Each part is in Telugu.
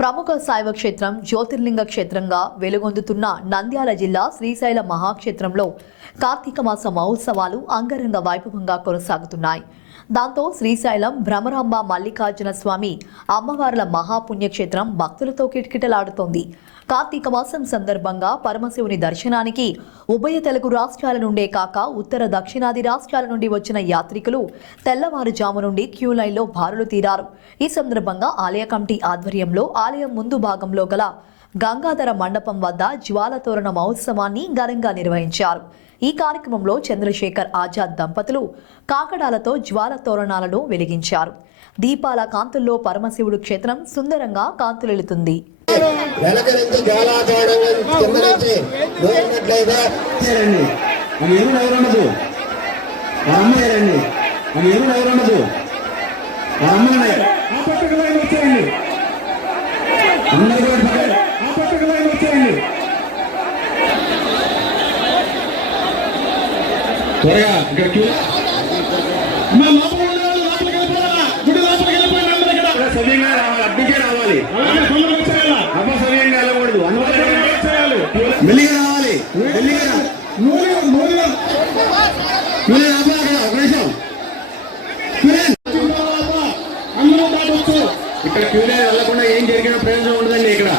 ప్రముఖ శైవ క్షేత్రం జ్యోతిర్లింగ క్షేత్రంగా వెలుగొందుతున్న నంద్యాల జిల్లా శ్రీశైల మహాక్షేత్రంలో కార్తీక మాస మహోత్సవాలు అంగరంగ వైభవంగా కొనసాగుతున్నాయి. దాంతో శ్రీశైలం భ్రమరాంబ మల్లికార్జున స్వామి అమ్మవార్ల మహాపుణ్యక్షేత్రం భక్తులతో కిటకిటలాడుతోంది. కార్తీక మాసం సందర్భంగా పరమశివుని దర్శనానికి ఉభయ తెలుగు రాష్ట్రాల నుండే కాక ఉత్తర దక్షిణాది రాష్ట్రాల నుండి వచ్చిన యాత్రికులు తెల్లవారుజాము నుండి క్యూ లైన్లో బారులు తీరారు. ఈ సందర్భంగా ఆలయ కమిటీ ఆధ్వర్యంలో ఆలయం ముందు భాగంలో గల గంగాధర మండపం వద్ద జ్వాల తోరణ మహోత్సవాన్ని ఘనంగా నిర్వహించారు. ఈ కార్యక్రమంలో చంద్రశేఖర్ ఆజాద్ దంపతులు కాకడాలతో జ్వాల తోరణాలను వెలిగించారు. దీపాల కాంతుల్లో పరమశివుడు క్షేత్రం సుందరంగా కాంతులెలుతుంది. త్వరగా ఇక్కడ సమయంగా రావాలి, అడ్డుకే రావాలి, అపసమయంగా వెళ్ళకూడదు, మెల్లిగా రావాలి, ఇక్కడ క్యూలే వెళ్ళకుండా ఏం జరిగిన ప్రయోజనం ఉండదండి. ఇక్కడ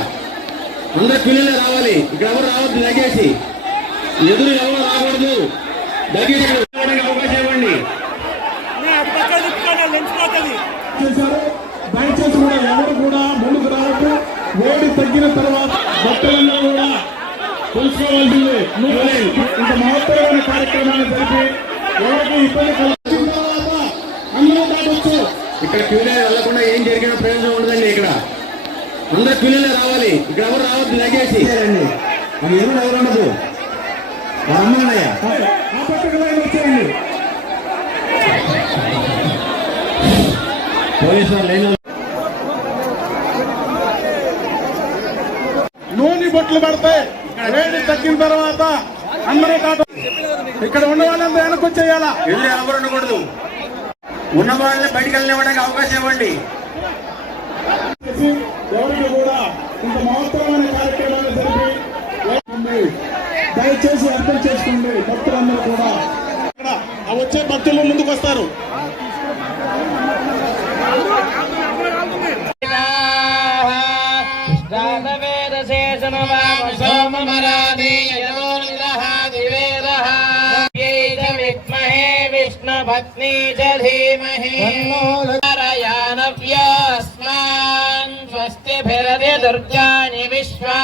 అందరు క్యూలే రావాలి, ఇక్కడ ఎవరు రావద్దు, దయచేసి ఎదురు ఎవరు రాకూడదు, దయచేసి అవకాశం ఇవ్వండి. దయచేసి కూడా ఎవరు కూడా ముందుకు రావద్దు. వేడి తగ్గిన తర్వాత భక్తులందరూ కూడా తెలుసుకోవాల్సింది. ఇంత మహత్తరమైన కార్యక్రమాన్ని జరిపి ఎవరికి ఇబ్బంది కలిగిన తర్వాత అందరూ దాటొచ్చు. ఇక్కడ క్యూలే వెళ్ళకుండా ఏం జరిగిన ప్రయోజనం ఉండదండి. ఇక్కడ అందరు క్యూలే రావాలి, ఇక్కడ ఎవరు రావద్దు, దయచేసి ఎవరు ఉండదు. ఆ పట్టుకు లైన్ వచ్చేయండి. నూనె బొట్లు పడతాయి. వేడి తగ్గిన తర్వాత అందరూ దాట. ఇక్కడ ఉన్న వాళ్ళంతా వెనకొచ్చేయాలా, వెళ్ళి ఎవరు ఉండకూడదు. ఉన్న వాళ్ళని బయటికి వెళ్ళనివ్వడానికి అవకాశం ఇవ్వండి. ఎవరికి కూడా ఇంత మహత్తరమైన కార్యక్రమాన్ని జరిపి దయచేసి అర్థం చేసుకోండి. భక్తులందరూ కూడా ఇక్కడ వచ్చే భక్తులు ముందుకు వస్తారు. విష్ణుపత్ని ధీమహి స్వస్తి భిరది దుర్గాని విశ్వా